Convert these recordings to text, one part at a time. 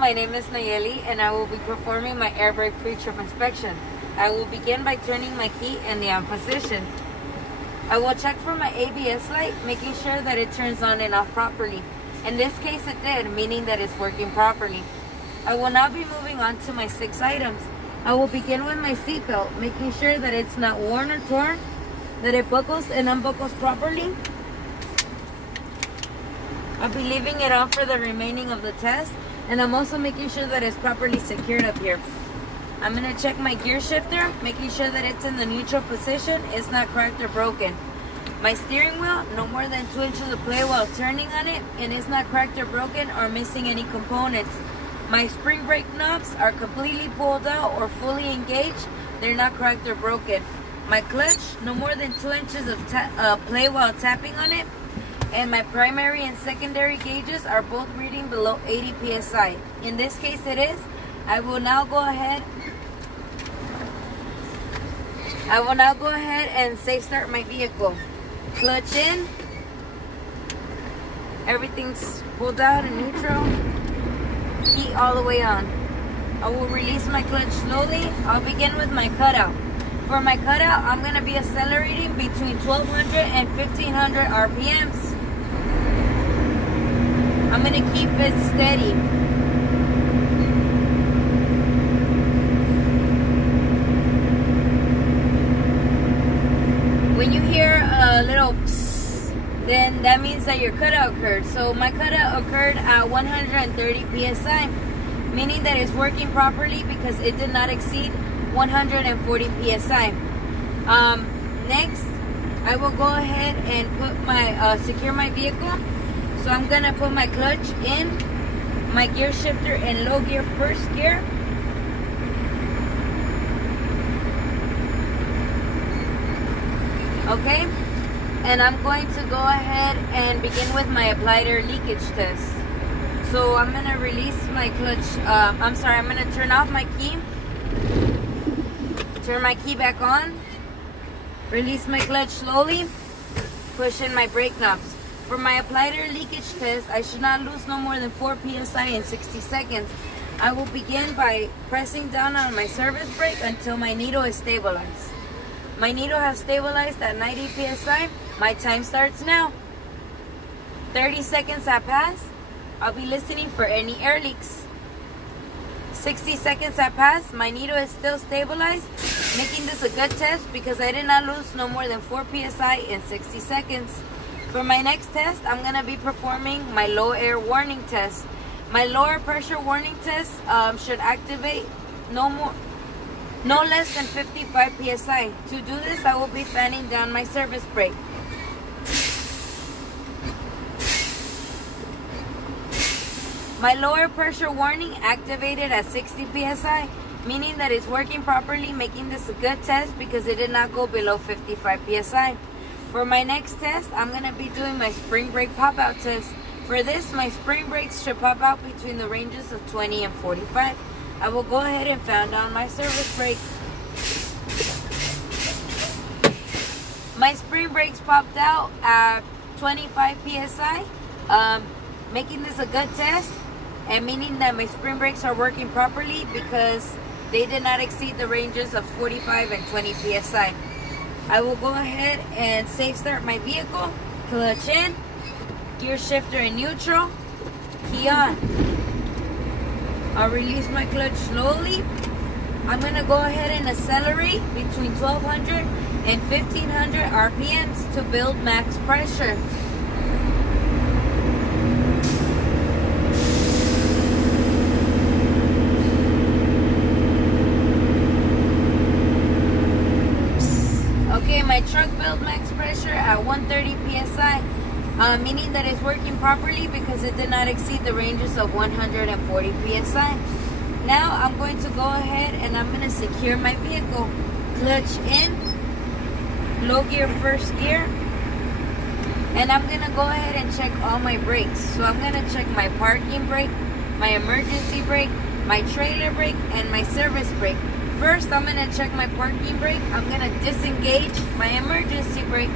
My name is Nelly and I will be performing my air brake pre-trip inspection. I will begin by turning my key in the on position. I will check for my ABS light, making sure that it turns on and off properly. In this case it did, meaning that it's working properly. I will now be moving on to my 6 items. I will begin with my seatbelt, making sure that it's not worn or torn, that it buckles and unbuckles properly. I'll be leaving it on for the remaining of the test, and I'm also making sure that it's properly secured up here. I'm going to check my gear shifter, making sure that it's in the neutral position, it's not cracked or broken. My steering wheel, no more than 2 inches of play while turning on it, and it's not cracked or broken or missing any components. My spring brake knobs are completely pulled out or fully engaged, they're not cracked or broken. My clutch, no more than 2 inches of play while tapping on it, and my primary and secondary gauges are both reading below 80 psi. In this case it is. I will now go ahead and safe start my vehicle. Clutch in. Everything's pulled out and neutral. Key all the way on. I will release my clutch slowly. I'll begin with my cutout. For my cutout, I'm going to be accelerating between 1200 and 1500 RPMs. I'm going to keep it steady. When you hear a little psst, then that means that your cutout occurred. So my cutout occurred at 130 psi, meaning that it's working properly because it did not exceed 140 psi. Next, I will go ahead and put my secure my vehicle. So I'm gonna put my clutch in, my gear shifter in low gear, first gear. Okay, and I'm going to go ahead and begin with my applied air leakage test. So I'm gonna release my clutch, I'm gonna turn off my key, turn my key back on, release my clutch slowly, push in my brake knobs. For my applied air leakage test, I should not lose no more than 4 psi in 60 seconds. I will begin by pressing down on my service brake until my needle is stabilized. My needle has stabilized at 90 psi. My time starts now. 30 seconds have passed. I'll be listening for any air leaks. 60 seconds have passed. My needle is still stabilized, making this a good test because I did not lose no more than 4 psi in 60 seconds. For my next test, I'm going to be performing my low air warning test. My lower pressure warning test should activate no less than 55 psi. To do this, I will be fanning down my service brake. My lower pressure warning activated at 60 psi, meaning that it's working properly, making this a good test because it did not go below 55 psi. For my next test, I'm going to be doing my spring brake pop-out test. For this, my spring brakes should pop out between the ranges of 20 and 45. I will go ahead and fan down my service brake. My spring brakes popped out at 25 psi, making this a good test and meaning that my spring brakes are working properly because they did not exceed the ranges of 45 and 20 psi. I will go ahead and safe start my vehicle, clutch in, gear shifter in neutral, key on. I'll release my clutch slowly. I'm going to go ahead and accelerate between 1200 and 1500 RPMs to build max pressure. Okay, my truck built max pressure at 130 psi, meaning that it's working properly because it did not exceed the ranges of 140 psi. Now I'm going to go ahead and I'm going to secure my vehicle. Clutch in, low gear, first gear, and I'm going to go ahead and check all my brakes. So I'm going to check my parking brake, my emergency brake, my trailer brake, and my service brake. First, I'm going to check my parking brake. I'm going to disengage my emergency brake.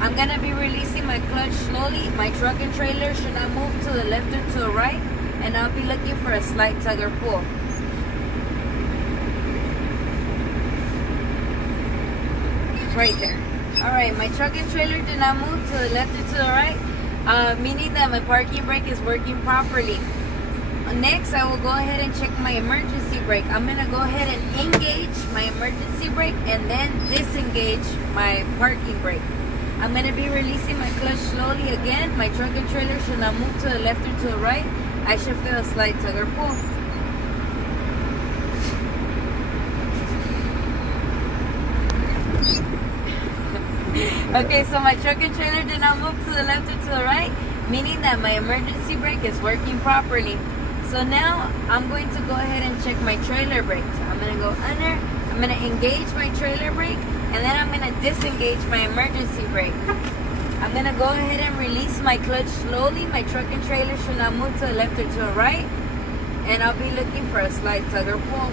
I'm going to be releasing my clutch slowly. My truck and trailer should not move to the left or to the right. and I'll be looking for a slight tug or pull. Right there. Alright, my truck and trailer did not move to the left or to the right, meaning that my parking brake is working properly. Next, I will go ahead and check my emergency brake. I'm going to go ahead and engage my emergency brake and then disengage my parking brake. I'm going to be releasing my clutch slowly again. My truck and trailer should not move to the left or to the right. I should feel a slight tug or pull. Okay, so my truck and trailer did not move to the left or to the right, meaning that my emergency brake is working properly. So now I'm going to go ahead and check my trailer brake. So I'm going to go under, I'm going to engage my trailer brake, and then I'm going to disengage my emergency brake. I'm going to go ahead and release my clutch slowly. My truck and trailer should not move to the left or to the right, and I'll be looking for a slight tug or pull.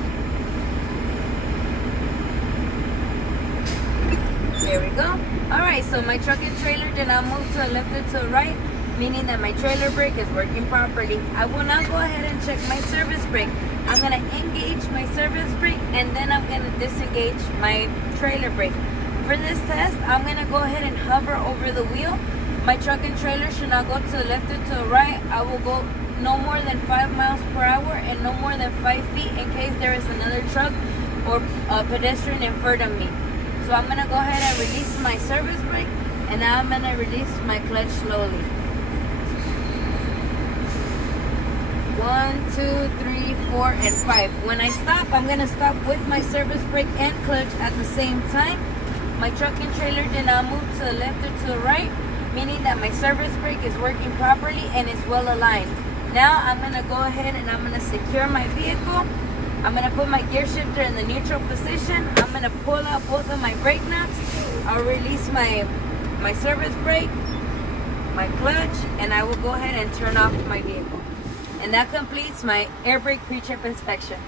There we go. Alright, so my truck and trailer did not move to the left or to the right, meaning that my trailer brake is working properly. I will now go ahead and check my service brake. I'm going to engage my service brake, and then I'm going to disengage my trailer brake. For this test, I'm going to go ahead and hover over the wheel. My truck and trailer should not go to the left or to the right. I will go no more than 5 miles per hour and no more than 5 feet in case there is another truck or a pedestrian in front of me. So I'm going to go ahead and release my service brake, and now I'm going to release my clutch slowly. 1, 2, 3, 4, and 5. When I stop, I'm going to stop with my service brake and clutch at the same time. My truck and trailer did not move to the left or to the right, meaning that my service brake is working properly and is well aligned. Now I'm going to go ahead and I'm going to secure my vehicle. I'm going to put my gear shifter in the neutral position. I'm going to pull out both of my brake knobs. I'll release my service brake, my clutch, and I will go ahead and turn off my vehicle. And that completes my air brake pre-trip inspection.